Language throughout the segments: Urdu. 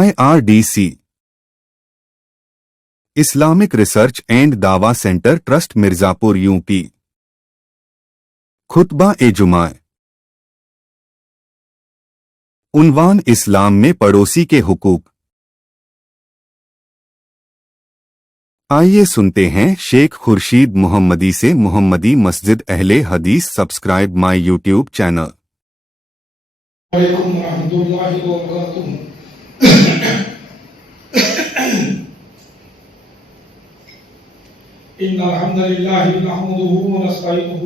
IRDC اسلامک ریسرچ اینڈ دعویٰ سینٹر ٹرسٹ مرزاپور UP خطبہ جمعہ عنوان اسلام میں پڑوسی کے حقوق۔ آئیے سنتے ہیں شیخ خورشید محمدی سے۔ محمدی مسجد اہل حدیث سبسکرائب مائی یوٹیوب چینل۔ وعلیکم ورحمۃ اللہ وبرکاتہ۔ ان الحمد للہ نحمده ونستعینه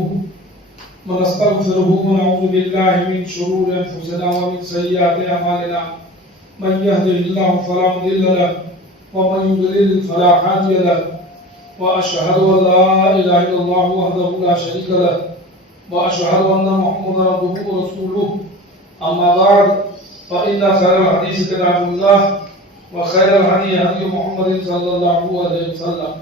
ونستغفره ونعوذ باللہ من شرور انفسنا ومن سیئات اعمالنا من يهده الله فلا مضل له ومن يضلل فلا هادي له واشهد ان لا اله الا الله وحده لا شريك له واشهد ان محمدا عبده ورسوله اما بعد فان خير الحديث كلام الله وخير الهدي هدي محمد صلى الله عليه وسلم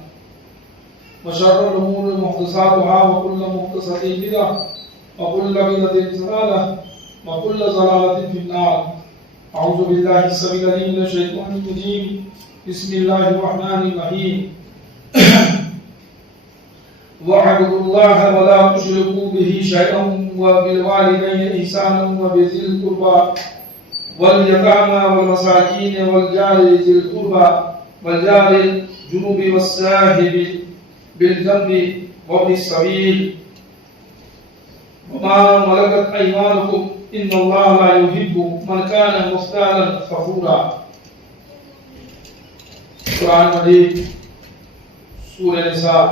وشر الأمور محدثاتها وكل محدثة بدعة وكل بدعة ضلالة وكل ضلالة في النار۔ أعوذ بالله السميع العليم من الشيطان الرجيم، بسم الله الرحمن الرحيم۔ واعبدوا الله ولا تشركوا به شيئا وبالوالدين إحسانا وبذي القربى واليتامى والمساكين والجار ذي القربى والجار الجنوب والصاحب بالجنب وابن السبيل وما ملكت أيمانكم إن الله لا يحب من كان مختالا فخورا۔ قرآن مجید سورہ نساء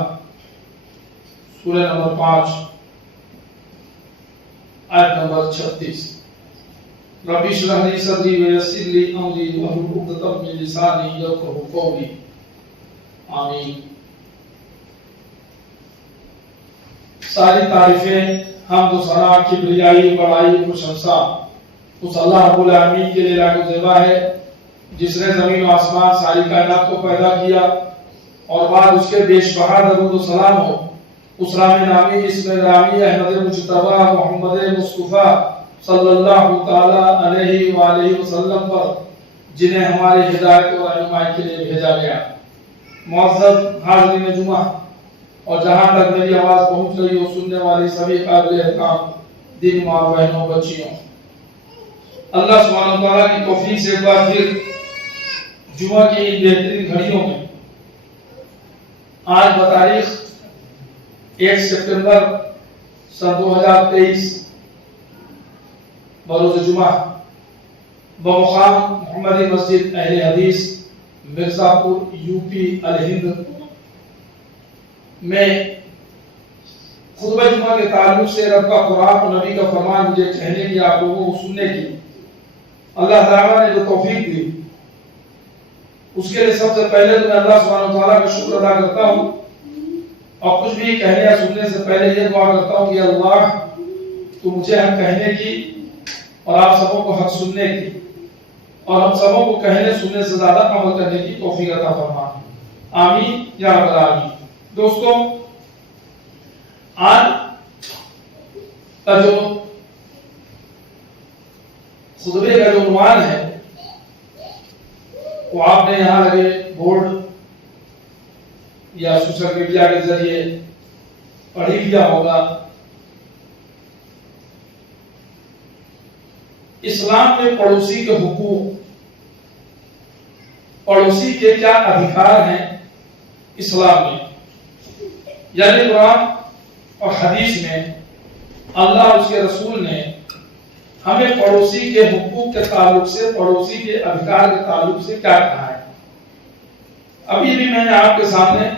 سورہ نمبر 5 آیت نمبر 36۔ رب اشرح لي صدري ويسر لي أمري واحلل عقدة من لساني يفقهوا قولي۔ آمین۔ ساری تعریفیں حمد و ثنا کبریائی بڑائی پرشنسا اس اللہ رب العالمین کے لیے لائق و زیبا ہے جس نے زمین و آسمان ساری کائنات کو پیدا کیا، اور بعد اس کے بیش بہا درود و سلام ہو اس رام نامی اسم گرامی احمد مجتبی محمد مصطفیٰ صلی اللہ تعالی علیہ وآلہ وسلم پر جنہیں ہماری ہدایت و رہنمائی کے لیے بھیجا گیا۔ معزز حاضرین جمعہ اور جہاں تک میری آواز پہنچ رہی ہو سننے والی سبھی قابل احترام دین ماں بہنوں بچیوں، اللہ سبحانہ وتعالیٰ کی توفیق سے ایک بار پھر جمعہ کی ان بہترین گھڑیوں میں آج بتاریخ 1 سپٹمبر سن 2023 بروز جمعہ بمقام محمدی مسجد اہل حدیث مرزاپور UP الہند میں خطبہ جمعہ کے تعلق سے رب کا قرآن اور نبی کا فرمان مجھے کہنے کی، آپ لوگوں کو سننے کی اللہ تعالیٰ نے جو توفیق دی اس کے لیے سب سے پہلے تو میں اللہ سبحانہ وتعالیٰ کا شکر ادا کرتا ہوں، اور کچھ بھی کہنے یا سننے سے پہلے یہ دعا کرتا ہوں کہ اللہ تو مجھے حق کہنے کی اور آپ سبوں کو حق سننے کی اور ہم سبوں کو کہنے سننے سے زیادہ عمل کرنے کی توفیق عطا فرما، آمین یا رب العالمین۔ دوستوں، آج کا جو خطبے کا جو عنوان ہے وہ آپ نے یہاں لگے بورڈ یا سوشل میڈیا کے ذریعے پڑھی لیا ہوگا۔ اسلام میں پڑوسی کے حقوق، پڑوسی کے کیا ادھیکار ہیں اسلام میں، یعنی قرآن اور حدیث میں اللہ اور اس کے رسول نے ہمیں پڑوسی کے حقوق کے تعلق سے، پڑوسی کے ادھیکار کے تعلق سے کیا کہا ہے۔ ابھی بھی میں نے آپ کے سامنے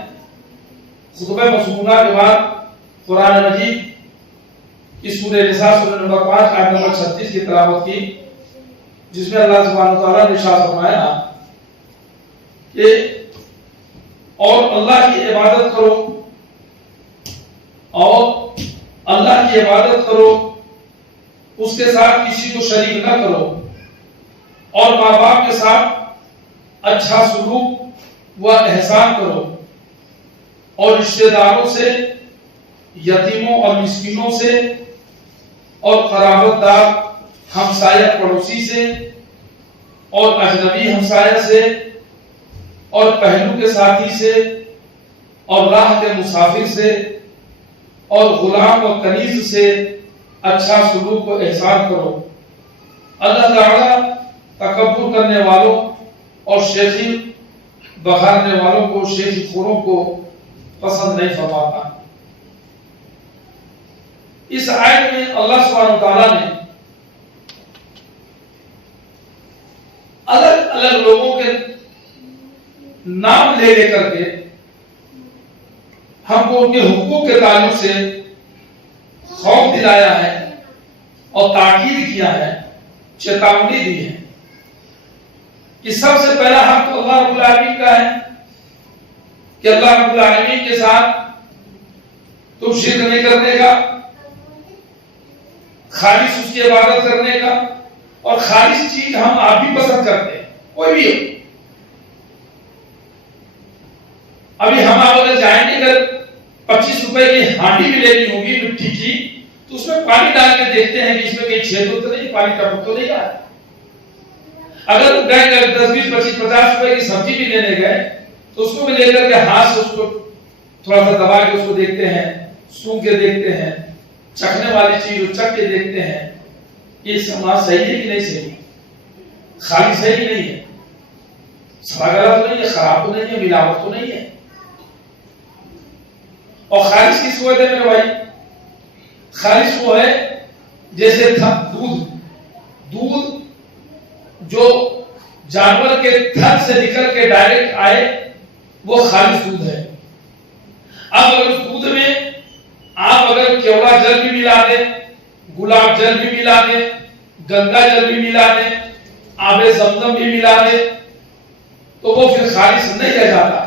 خطبہ مسمونہ کے بعد قرآن مجید کی سورہ نساء سورہ نمبر 5 آیت نمبر 36 کی تلاوت کی، جس میں اللہ سبحانہ وتعالیٰ نے ارشاد فرمایا کہ اور اللہ کی عبادت کرو، اور اللہ کی عبادت کرو، اس کے ساتھ کسی کو شریک نہ کرو، اور ماں باپ کے ساتھ اچھا سلوک و احسان کرو، اور رشتہ داروں سے، یتیموں اور مسکینوں سے، اور قرابت دار ہمسایہ پڑوسی سے اور اجنبی ہمسایہ سے اور پہلو کے ساتھی سے اور راہ کے مسافر سے اور غلام و کنیز سے اچھا سلوک و احسان کرو۔ اللہ تعالی تکبر کرنے والوں اور شیخی بخارنے والوں کو، شیخی خوروں کو پسند نہیں فرماتا۔ اس آیت میں اللہ سبحانہ وتعالیٰ نے الگ الگ لوگوں کے نام لے لے کر کے ہم کو ان کے حقوق کے تعلق سے خوف دلایا ہے اور تاکید کیا ہے، چیتاونی دی ہے کہ سب سے پہلا حق تو اللہ رب العالمین کا ہے کہ اللہ رب العالمین کے ساتھ تم شرک نہیں کرنے کا، خالص اس کی عبادت کرنے کا، اور خالص چیز ہم آپ بھی پسند کرتے ہیں، کوئی بھی ہو۔ ابھی ہم آپ اگر جائیں گے، اگر 25 روپے کی ہانڈی بھی لینی ہوگی مٹی کی، تو اس میں پانی ڈال کے دیکھتے ہیں کہ اس میں کہیں چھید تو نہیں، پانی ٹپک تو نہیں آ رہا۔ اگر گئے 10 20 25 50 روپے کی سبزی بھی لینے گئے تو اس کو بھی لے کر کے ہاتھ سے اس کو تھوڑا سا دبا کے اس کو دیکھتے ہیں، سونگھ کے دیکھتے ہیں، چکھنے والی چیز کو چکھ کے دیکھتے ہیں یہ سامان صحیح ہے کہ نہیں صحیح، خالی صحیح نہیں ہے، سڑا گلا تو نہیں ہے، خراب تو نہیں ہے، ملاوٹ تو نہیں ہے۔ اور خالص کس کو ہے میرے بھائی؟ خالص وہ ہے جیسے دودھ جو جانور کے تھن سے نکل کے ڈائریکٹ آئے، وہ خالص دودھ ہے۔ اب اگر اس دودھ میں آپ اگر کیوڑا جل بھی ملا دیں، گلاب جل بھی ملا دیں، گنگا جل بھی ملا دیں، آب زمزم بھی ملا دیں، تو وہ پھر خالص نہیں رہ جاتا۔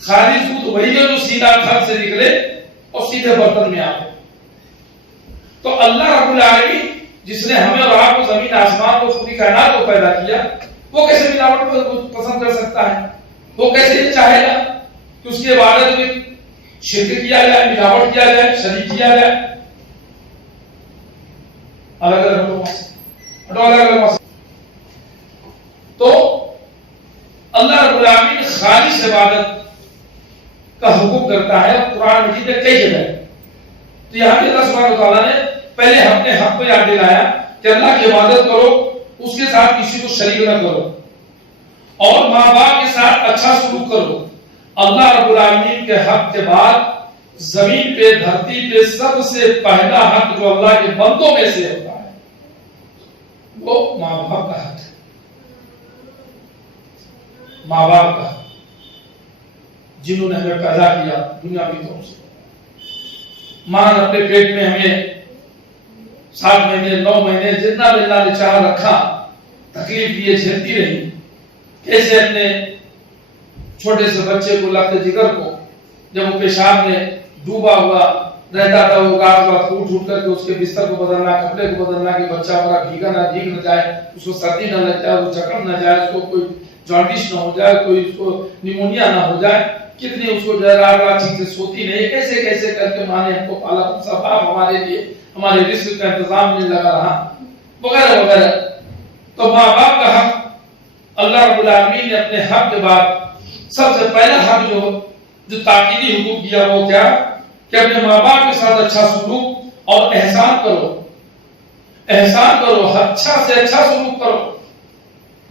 خالص دودھ وہی ہے جو سیدھا تھن سے نکلے اور سیدھے برتن میں آئے۔ تو اللہ رب العالمین جس نے ہمیں اور آپ کو، زمین آسمان کو، پوری کائنات کو پیدا کیا، وہ کیسے ملاوٹ کو پسند کر سکتا ہے؟ وہ کیسے چاہے گا کہ اس کی عبادت میں شرک کیا جائے، ملاوٹ کیا جائے، شریک کیا جائے؟ الگ الگ تو اللہ رب العالمین خالص عبادت کا حکم کرتا ہے قرآن مجید میں کئی جگہ۔ تو یہاں پہ اللہ سبحانہ وتعالیٰ نے پہلے اپنے حق کو یاد دلایا کہ اللہ کی عبادت کرو، اس کے ساتھ کسی کو شریک نہ کرو، اور ماں باپ کے ساتھ اچھا سلوک کرو۔ اللہ رب العالمین کے حق کے بعد زمین پہ، دھرتی پہ سب سے پہلا حق جو اللہ کے بندوں میں سے ہوتا ہے وہ ماں باپ کا حق ہے۔ ماں باپ کا، جنہوں نے ہمیں پیدا کیا دنیا کی طرف سے۔ ماں نے اپنے پیٹ میں ہمیں 7 مہینے 9 مہینے جتنا بھی اللہ نے چاہ رکھا، تکلیف دیے، جھیلتی رہی۔ کیسے اپنے چھوٹے سے بچے کو، لخت جگر کو، جب وہ پیشاب میں ڈوبا ہوا رہتا تھا، وہ رات رات اٹھ کر کے اس کے بستر کو بدلنا، کپڑے کو بدلنا کہ بچہ ہمارا بھیگا نہ بھیگ نہ جائے، اس کو سردی نہ لگ جائے، وہ جکڑ نہ جائے، اس کو کوئی جانڈس نہ ہو جائے، کوئی اس کو نیمونیا نہ ہو جائے۔ کتنی اس کو جو ہے رات رات ٹھیک سے سوتی نہیں، کیسے کیسے کر کے ماں نے ہم کو پالا، سب باپ ہمارے لیے ہمارے رزق کا انتظام نہیں لگا رہا، وغیرہ وغیرہ۔ تو ماں باپ کا حق اللہ رب العالمین نے اپنے حق کے بعد سب سے پہلا حق جو تاکیدی حقوق دیا وہ کیا کہ اپنے ماں باپ کے ساتھ اچھا سلوک اور احسان کرو، احسان کرو، اچھا سے اچھا سلوک کرو۔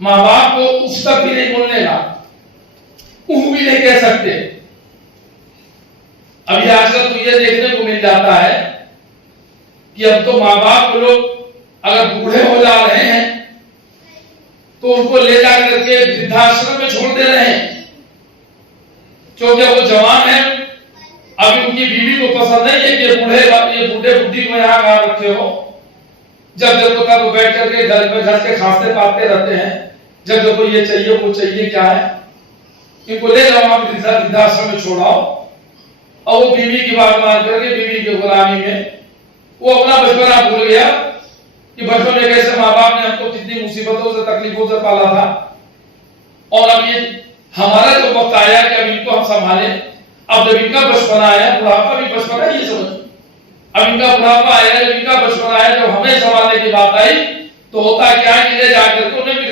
ماں باپ کو اف تک بھی نہیں بولنے گا، اہ بھی نہیں کہہ سکتے۔ ابھی آج کل تو یہ دیکھنے کو مل جاتا ہے کہ اب تو ماں باپ کو لوگ اگر بوڑھے ہو جا رہے ہیں تو ان کو لے جا کر کے وردھاشرم میں چھوڑ دے رہے ہیں، کیونکہ وہ جوان ہیں، ابھی ان کی بیوی کو پسند نہیں ہے کہ بوڑھے بڈھی کو یہاں کہاں رکھے ہو۔ جب دیکھو تب بیٹھ کر کے گھر میں گھر کے کھانستے پاتے رہتے ہیں، جب دیکھو یہ چاہیے وہ چاہیے، کیا ہے؟ ان کو لے جاؤ آپ وردھاشرم میں چھوڑاؤ، اور وہ بیوی کی بات مان کر کے بیوی کی غلامی میں وہ اپنا بچپنا بھول گیا کہ بچپن میں کیسے ماں باپ نے ہم کو کتنی مصیبتوں سے، تکلیفوں سے پالا تھا، اور اب یہ ہمارا جو وقت آیا کہ اب ان کو ہم سنبھالیں۔ اب جب ان کا بچپنا آیا، بڑھاپا بھی بچپنا ہے، یہ سمجھ، اب ان کا بڑھاپا آیا، جب ان کا بچپنا آیا، جب ہمیں سنبھالنے کی بات آئی تو ہوتا کیا ہے کہ لے جا کر کے انہیں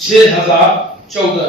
6014,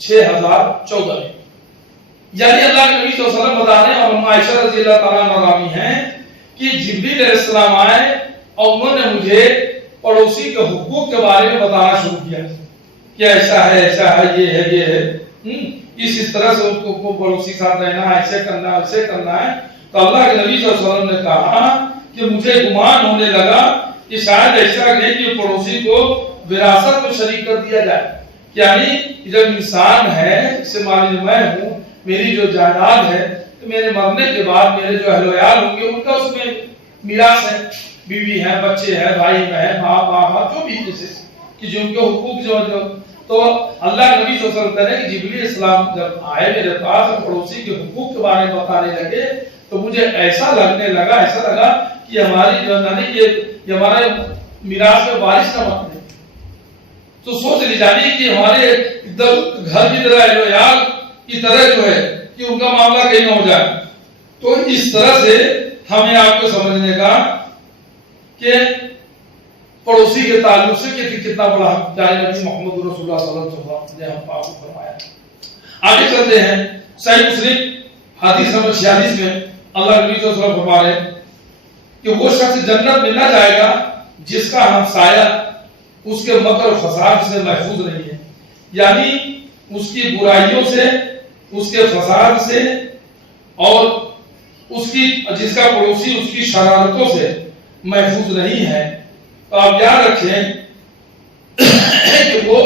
6014। یعنی اللہ کے نبی صلی اللہ علیہ وسلم بتا رہے ہیں اور عائشہ رضی اللہ تعالیٰ عنہ راوی ہیں کہ جبریل علیہ السلام آئے اور انہوں نے مجھے پڑوسی کے حقوق کے بارے میں بتانا شروع کیا کہ ایسا ہے یہ ہے اس طرح سے ان کو پڑوسی کے ساتھ رہنا، ایسے کرنا ہے. تو اللہ کے نبی صلی اللہ علیہ وسلم نے کہا کہ مجھے گمان ہونے لگا کہ شاید ایسا نہیں کہ پڑوسی کو وراثت میں شریک کر دیا جائے. یعنی جب انسان ہے اس سے مالی میں ہوں، میری جو جائیداد ہے تو میرے مرنے کے بعد میرے جو اہل و عیال ہوں گے ان کا اس میں میراث ہے، بیوی ہے، بچے ہیں، بھائی بہن، ماں باپ، جو بھی جیسے کہ جن کے حقوق جو تو اللہ کے نبی صلی اللہ علیہ وسلم کہتے ہیں کہ جبریل علیہ السلام جب آئے میرے پاس اور پڑوسی کے حقوق کے بارے میں بتانے لگے تو مجھے ایسا لگا کہ ہماری جو یہ ہمارے میراث میں وارث کا مت ہے. تو سوچ لی جانی کہ ہمارے گھر کی طرح اہل و عیال کی طرح جو ہے کہ ان کا معاملہ کہیں نہ ہو جائے. تو اس طرح سے ہمیں آپ کو سمجھنے کا کہ پڑوسی کے تعلق سے کتنا بڑا پیارے نبی محمد رسول اللہ صلی اللہ علیہ وسلم نے ہم کو فرمایا. آگے چلتے ہیں. صحیح مسلم حدیث نمبر 46 میں اللہ کے نبی صلی اللہ علیہ وسلم فرما رہے ہیں کہ وہ شخص جنت میں نہ جائے گا جس کا ہمسایہ اس کے مکر و فساد سے محفوظ نہیں ہے. یعنی اس کی برائیوں سے، اس کے فساد سے، اور اس کی جس کا پڑوسی اس کی شرارتوں سے محفوظ نہیں ہے. تو آپ یاد رکھیں کہ وہ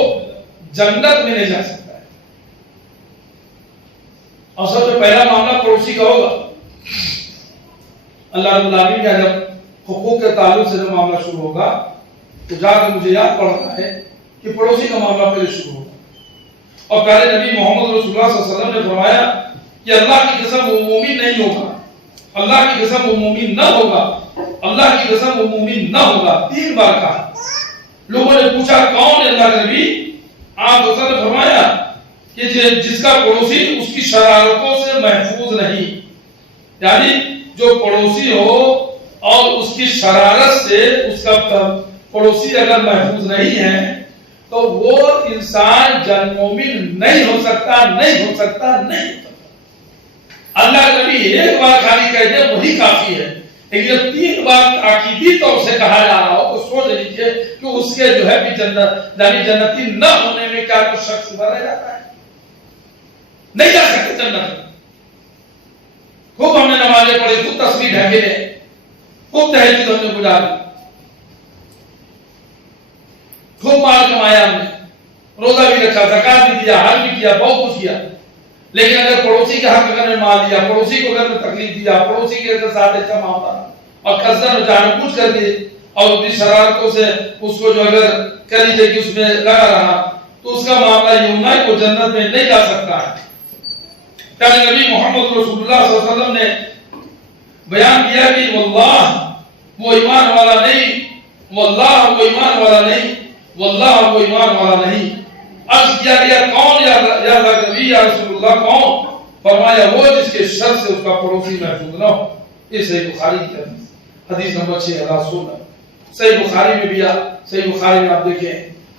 جنت میں نہیں جا سکتا ہے. اور سب سے پہلا معاملہ پڑوسی کا ہوگا. اللہ رب العالمین کا جب حقوق کے تعلق سے جو معاملہ شروع ہوگا تو جا کے مجھے یاد پڑ رہا ہے کہ پڑوسی کا معاملہ پہلے شروع ہوگا. اور پیارے نبی محمد رسول اللہ صلی اللہ علیہ وسلم نے فرمایا کہ اللہ کی قسم وہ مومن نہیں ہوگا، اللہ کی قسم وہ مومن نہ ہوگا، اللہ کی قسم وہ مومن نہ ہوگا. 3 بار کہا. لوگوں نے پوچھا کون ہے اللہ کے نبی؟ آپ نے فرمایا کہ جس کا پڑوسی اس کی شرارتوں سے محفوظ نہیں. یعنی جو پڑوسی ہو اور اس کی شرارت سے اس کا پڑوسی اگر محفوظ نہیں ہے تو وہ انسان مومن نہیں ہو سکتا. اللہ کے نبی ایک بار خالی کہہ دے وہی کافی ہے، لیکن جب 3 بار تاکیدی طور سے کہا جا رہا ہو تو سوچ لیجیے کہ اس کے جو ہے بھی جنت یعنی جنتی نہ ہونے میں کیا کچھ شخص رہ جاتا ہے. نہیں جا سکتے جنت. خوب ہم نے نمازیں پڑھی، خوب تسبیح ڈھکے لے، خوب تہجد ہم نے گزاری، خوب مال کمایا، ہم نے روزہ بھی رکھا، زکات بھی دیا، حج بھی کیا، بہت کچھ کیا. لیکن اگر پڑوسی کے حق اگر میں مال دیا، پڑوسی کو اگر میں تکلیف دیا، پڑوسی کے ساتھ ایسا معاملہ اور قصدن جان بوجھ کر کے اور اپنی شرارتوں سے اس کو جو اگر کر لیجیے کہ اس میں لگا رہا تو اس کا معاملہ یہ ہونا ہے کہ وہ جنت میں نہیں جا سکتا ہے. پیارے نبی محمد رسول اللہ صلی اللہ علیہ وسلم نے بیان کیا کہ واللہ وہ ایمان والا نہیں، واللہ وہ ایمان والا نہیں، واللہ وہ ایمان والا نہیں. عرض کیا گیا کون یا اللہ نبی یا رسول اللہ کون؟ فرمایا وہ جس کے شر سے اس کا پڑوسی محفوظ نہ ہو. یہ صحیح بخاری کی حدیث نمبر 6016. صحیح بخاری میں بھی صحیح بخاری میں آپ دیکھیں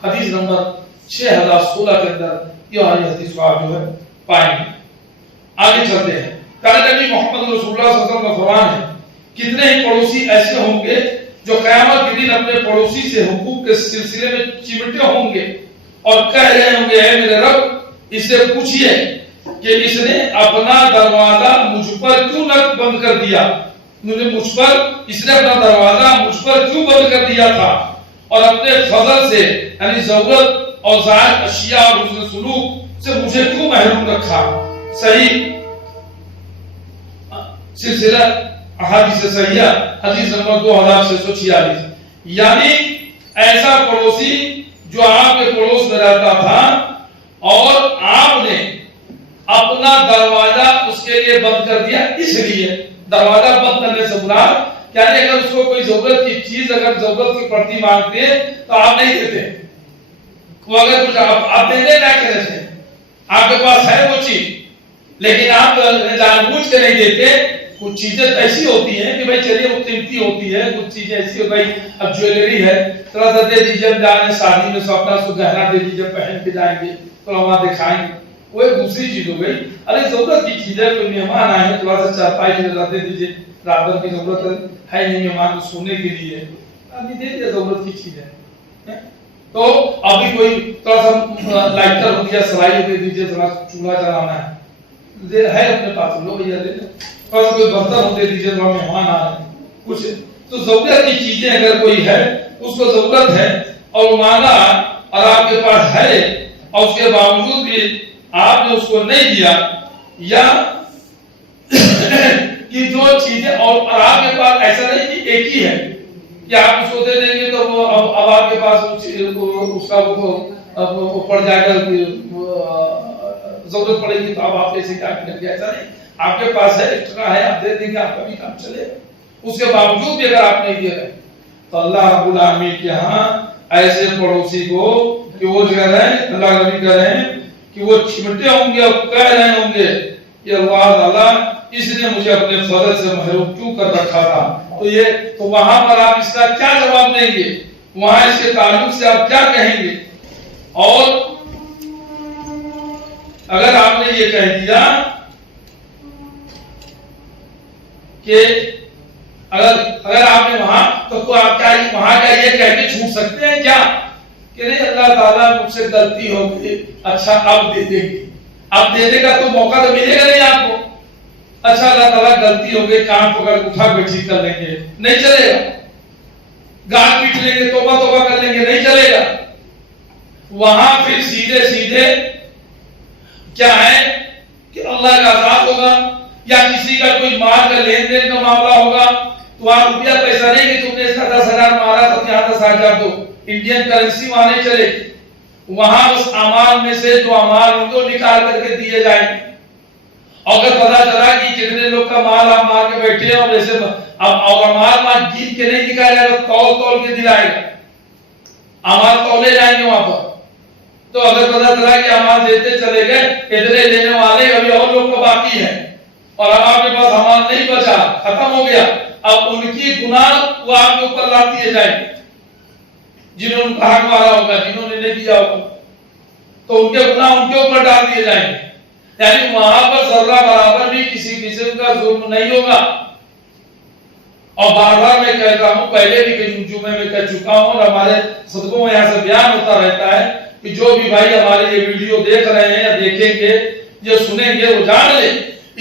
حدیث نمبر 6016 کے اندر یہ حدیث کو آپ جو ہے پائیں گے. آگے چلتے ہیں. پیارے نبی محمد رسول اللہ صلی اللہ علیہ وسلم کا فرمان ہے کتنے ہی پڑوسی ایسے ہوں گے جو قیامت کے دن اپنے پڑوسی سے حقوق کے سلسلے میں چمٹے ہوں گے اور کہہ رہے ہوں گے اے میرے رب اس سے پوچھئے کہ اس نے اپنا دروازہ مجھ پر کیوں نہ بند کر دیا، اس نے اپنا دروازہ مجھ پر کیوں بند کر دیا تھا اور اپنے فضل سے یعنی ضرورت اور زائد اشیاء اور حسن سلوک سے مجھے کیوں محروم رکھا. صحیح سلسلہ احادیث صحیحہ حدیث نمبر 2646. یعنی ایسا پڑوسی جو آپ کے پڑوس میں رہتا تھا اور آپ نے اپنا دروازہ اس کے لیے بند کر دیا. اس لیے دروازہ بند کرنے سے مراد یعنی اگر اس کو کوئی ضرورت کی چیز اگر ضرورت کی پڑتی مانگتے ہیں تو آپ نہیں دیتے. وہ اگر کچھ آپ دینے نہ کرے تھے، آپ کے پاس ہے وہ چیز لیکن آپ جان بوجھ کے نہیں دیتے. کچھ چیزیں ایسی ہوتی ہیں کہ بھائی چلیے وہ قیمتی ہوتی ہے، کچھ چیزیں ایسی ہو بھائی اب جویلری ہے تھوڑا سا دے دیجیے، ہم جانے شادی میں سو اپنا سو گہنا دے دیجیے، پہن کے جائیں گے تو ہم دکھائیں گے. وہ ایک دوسری چیز ہو گئی. ارے ضرورت کی چیز ہے, کوئی مہمان آئے ہیں, تھوڑا سا چارپائی دے دیجیے, رات بھر کی ضرورت ہے نہیں مہمان کو سونے کے لیے, ابھی دے دیا, ضرورت کی چیز ہے. تو ابھی کوئی تھوڑا سا لائٹر ہو گیا, سلائی دے دیجیے, تھوڑا چولہا جلانا ہے اپنے پاس, لو بھیا دے دیں. تھوڑا سا کوئی برتن ہو دے دیجیے, تھوڑا مہمان آ رہے ہیں کچھ. تو ضرورت کی چیزیں اگر کوئی ہے, اس کو ضرورت ہے اور مانگا اور آپ کے پاس ہے, اور اس کے باوجود بھی آپ نے اس کو نہیں دیا, یا کہ جو چیزیں اور آپ کے پاس ایسا نہیں کہ ایک ہی ہے کہ آپ اس کو دے دیں گے تو وہ اب آپ کے پاس اس کا وہ پڑ جائے گا, ضرورت پڑے گی تو اب آپ کیسے کیا کریں گے, ایسا نہیں. آپ کے پاس ہے, ایکسٹرا ہے, آپ دے دیں گے, آپ کا بھی کام چلے. اس کے باوجود بھی اگر آپ نہیں دے رہے تو اللہ رب العالمین کے ہاں ایسے پڑوسی کو کہ وہ جو ہے اللہ نبی کہہ رہے ہیں کہ وہ چمٹے ہوں گے اور کہہ رہے ہوں گے کہ اللہ تعالیٰ اس نے مجھے اپنے فضل سے محروم کیوں کر رکھا تھا. تو وہاں پر آپ اس کا کیا جواب دیں گے, وہاں اس کے تعلق سے آپ کیا کہیں گے. اور اگر آپ نے یہ کہہ دیا کہ اگر آپ نے وہاں تو آپ کیا وہاں کیا یہ کہہ کے چھوٹ سکتے ہیں کیا کہ نہیں اللہ تعالیٰ مجھ سے غلطی ہو گئی, اچھا اب دے دیں گے, اب دینے کا تو موقع تو ملے گا نہیں آپ کو. اچھا اللہ تعالیٰ غلطی ہو گئی, کان پکڑ اٹھا کے ٹھیک کر لیں گے, نہیں چلے گا. گان پیٹ لیں گے, توبہ توبہ کر لیں گے, نہیں چلے گا. وہاں پھر سیدھے سیدھے کیا ہے کہ اللہ کا عذاب ہوگا, یا کسی کا کوئی مال کا لین دین کا معاملہ ہوگا. تو وہاں روپیہ پیسہ نہیں کہ تم نے اس کا 10,000 مارا تو یہاں 10,000 دو, انڈین کرنسی وہاں نہیں چلے. وہاں اس اعمال میں سے جو اعمال ان کو نکال کر کے دیے جائیں. اگر پتا چلا کہ کتنے لوگ کا مال آپ مار کے بیٹھے ہیں, اور جیسے اور مال گین کے نہیں نکالا جائے گا, تول کے دلائے گا, اعمال تولے جائیں گے وہاں پر. تو اگر پتا چلا کہ اعمال دیتے چلے گئے, اتنے لینے والے ابھی اور لوگ کو باقی ہے, اور اب آپ کے پاس اعمال نہیں بچا, ختم ہو گیا, اب ان کی گناہ وہ آپ کے اوپر لا دیے جائیں گے. جنہوں نے کہا مارا ہوگا, جنہوں نے نہیں دیا ہوگا, تو ان کے گناہ ان کے اوپر ڈال دیے جائیں گے. یعنی وہاں پر ذرہ برابر بھی کسی قسم کا ظلم نہیں ہوگا. اور بار بار میں کہتا ہوں, پہلے بھی کئی جمعے میں کہہ چکا ہوں, اور ہمارے خطبوں میں یہاں سے بیان ہوتا رہتا ہے کہ جو بھی بھائی ہمارے یہ ویڈیو دیکھ رہے ہیں یا دیکھیں گے یا سنیں گے, وہ جان لیں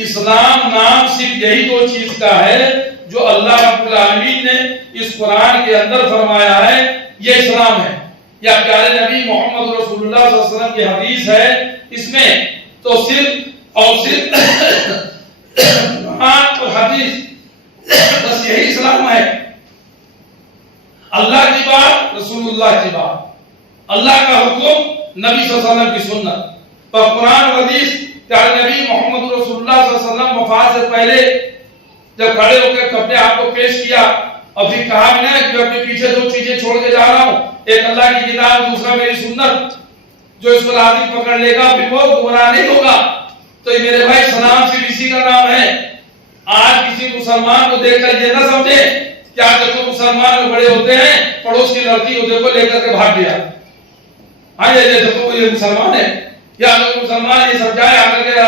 اسلام نام صرف یہی دو چیز کا ہے جو اللہ رب العالمین نے اس قرآن کے اندر فرمایا ہے, یہ اسلام ہے. یا پیارے نبی محمد رسول اللہ صلی اللہ علیہ وسلم کی حدیث ہے, اس میں تو صرف اور صرف قرآن اور حدیث, بس یہی اسلام ہے. اللہ کی بات, رسول اللہ کی بات, اللہ کا حکم, نبی صلی اللہ علیہ وسلم کی سنت. پر قرآن اور حدیث پیارے نبی محمد رسول اللہ صلی اللہ علیہ وسلم وفات سے پہلے جب کھڑے ہو کے اپنے آپ کو پیش کیا, اور پھر کہا میں نے کہ اپنے پیچھے دو چیزیں چھوڑ کے جا رہا ہوں, ایک اللہ کی کتاب, دوسرا میری سنت, جو اس کو لازم پکڑ لے گا پھر وہ گمراہ نہیں ہوگا. تو یہ میرے بھائی سلام صرف اسی کا نام ہے. آج کسی مسلمان کو دیکھ کر یہ نہ سمجھے کہ آج دیکھو مسلمان بڑے ہوتے ہیں, پڑوس کی لڑکی کو دیکھو لے کر کے بھاگ گیا, ہاں یہ دیکھو یہ مسلمان ہے, یا اگر مسلمان یہ سمجھائے آ کر کے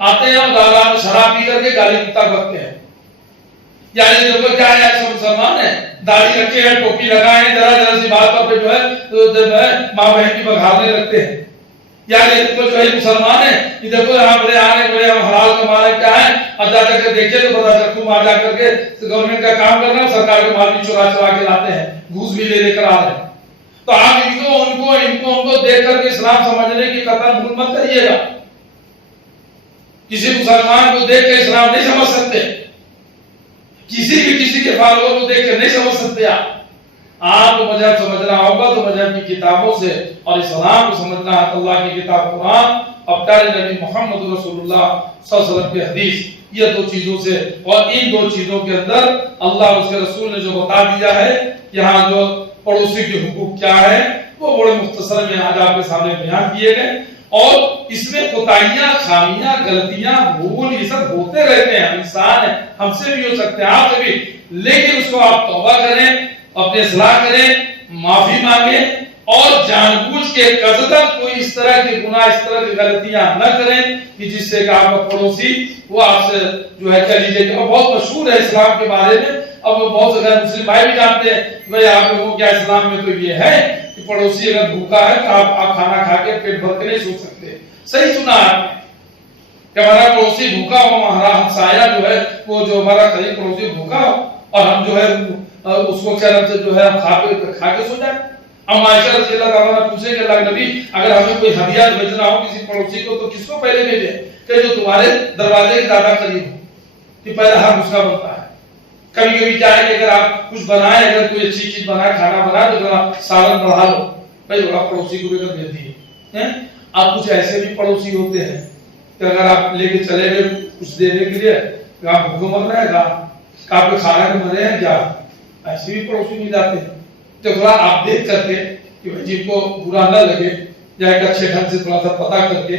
آتے ہیں اور شراب پی کر کے گالی کتا کرتے ہیں, یا یہ دیکھو کیا ہے ایسا مسلمان ہے, داڑھی رکھے ہیں, ٹوپی لگائے ہیں, ذرا ذرا سی بات پر جو ہے ماں بہن کی بغاڑنے لگتے ہیں. یا یہ دیکھو جو ہے مسلمان ہے, یہ دیکھو یہاں بڑے آنے بڑے حلال کمانا کیا ہے, اب جا کر کے دیکھے تو پتا چل تم آ جا کر کے گورنمنٹ کا کام کرنا ہے, سرکار کے مال بھی چرا چرا کے لاتے ہیں, گھوس بھی لے کر آ رہے ہیں. تو آپ ان کو دیکھ کر کے اسلام سمجھنے کی قطعاً بھول مت کریے گا. کسی مسلمان کو دیکھ کے اسلام نہیں سمجھ سکتے, کسی کے فالوور کو دیکھ کے نہیں سمجھ سکتے. آپ کو مذہب سمجھنا ہوگا تو مذہب کی کتابوں سے, اور اسلام کو سمجھنا ہے اللہ کی کتاب قرآن اور پیارے نبی محمد رسول اللہ صلی اللہ علیہ وسلم کی حدیث, یہ دو چیزوں سے. اور ان دو چیزوں کے اندر اللہ اس کے رسول نے جو بتا دیا ہے, یہاں جو پڑوسی کے حقوق کیا ہے وہ بڑے مختصر میں آج آپ کے سامنے بیان کیے گئے. اور اس میں کوتاہیاں, خامیاں, غلطیاں, بھول یہ سب ہوتے رہتے ہیں, انسان ہے, ہم سے بھی ہو سکتے ہیں, آپ سے بھی, لیکن اس کو آپ توبہ کریں, اپنے اصلاح کریں, معافی مانگیں, اور جان بوجھ کے قصدن کوئی اس طرح کے گناہ اس طرح کی غلطیاں نہ کریں کہ جس سے کہ آپ کا پڑوسی وہ آپ سے جو ہے کہہ لیجیے کہ بہت مشہور ہے اسلام کے بارے میں. اب بہت سے غیر مسلم بھائی بھی جانتے ہیں کہ بھائی آپ لوگوں کو کیا اسلام میں تو یہ ہے کہ پڑوسی اگر بھوکا ہے تو آپ کھانا کھا کے پیٹ بھر کے نہیں سو سکتے. صحیح سنا آپ نے کہ ہمارا پڑوسی بھوکا ہو, ہمارا ہمسایہ جو ہے وہ جو ہمارا قریب پڑوسی بھوکا ہو اور ہم جو ہے اس کو چرم سے جو ہے ہم کھا کے سو جائیں. اب عائشہ رضی اللہ تعالیٰ عنہ پوچھیں کہ اللہ نبی اگر ہمیں کوئی ہدیہ بھیجنا ہو کسی پڑوسی کو تو کس کو پہلے بھیجیں کہ جو تمہارے دروازے کے زیادہ قریب ہو, کہ پہلا حق اس کا بنتا ہے. کبھی کبھی کیا ہے کہ اگر آپ کچھ بنائیں, اگر کوئی اچھی چیز بنائے, کھانا بنائے تو ذرا سالن بڑھا لو, بھائی تھوڑا پڑوسی کو بھی کر بھیج دیے. آپ کچھ ایسے بھی پڑوسی ہوتے ہیں کہ اگر آپ لے کے چلے گئے کچھ دینے کے لیے کہ آپ بھوکے مر رہے ہیں, آپ کے کھانا کے مرے ہیں کیا, ایسے بھی پڑوسی مل جاتے ہیں. تو تھوڑا آپ دیکھ کر کے کہ جن کو برا نہ لگے یا ایک اچھے ڈھنگ سے تھوڑا سا پتا کر کے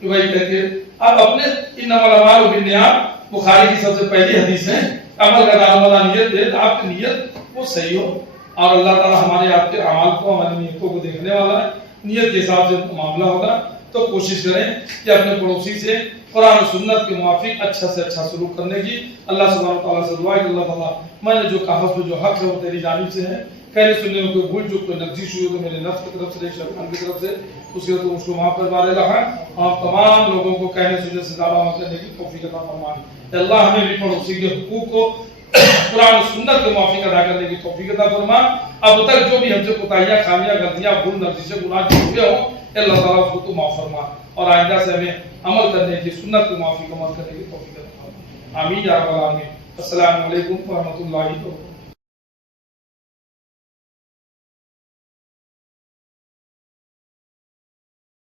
کہ بھائی کر کے آپ اپنے انما الاعمال بالنیات, بخاری کی سب سے پہلی حدیث ہے, عمل کا دار والا نیت دے تو آپ کی نیت وہ صحیح ہو. اور اللہ تعالیٰ ہمارے آپ کے اعمال کو, ہماری نیتوں کو دیکھنے والا ہے. نیت کے حساب سے معاملہ ہوگا تو کوشش کریں کہ اپنے پڑوسی سے قرآن و سنت کے موافق اچھا سے اچھا سلوک کرنے کی. اللہ سبحانہ تعالیٰ سے دعا ہے کہ اللہ تعالیٰ میں نے جو کہا اس میں جو حق ہے وہ تیری جانب سے ہے, کہنے سننے میں کوئی بھول چوک کوئی لفظی شروع تو میرے نفس کی طرف سے, شیطان کی طرف سے, اس کے تو اس کو معاف کروا دے رہا ہے. ہم تمام لوگوں کو کہنے سننے سے زیادہ عمل کرنے کی توفیق عطا فرمائے. اللہ ہمیں بھی پڑوسی کے حقوق کو قرآن و سنت کے موافق ادا کرنے کی توفیق عطا فرما. اب تک جو بھی ہم سے کوتاہیاں, خامیاں, غلطیاں, بھول, لفظی گناہ جو ہوئے ہوں اللہ تعالیٰ اس کو تو معاف فرما اور آئندہ سے ہمیں عمل کرنے کی, سنت کے موافق عمل کرنے کی توفیق عطا فرما. آمین یا رب العالمین. السلام علیکم ورحمۃ اللہ وبرکاتہ.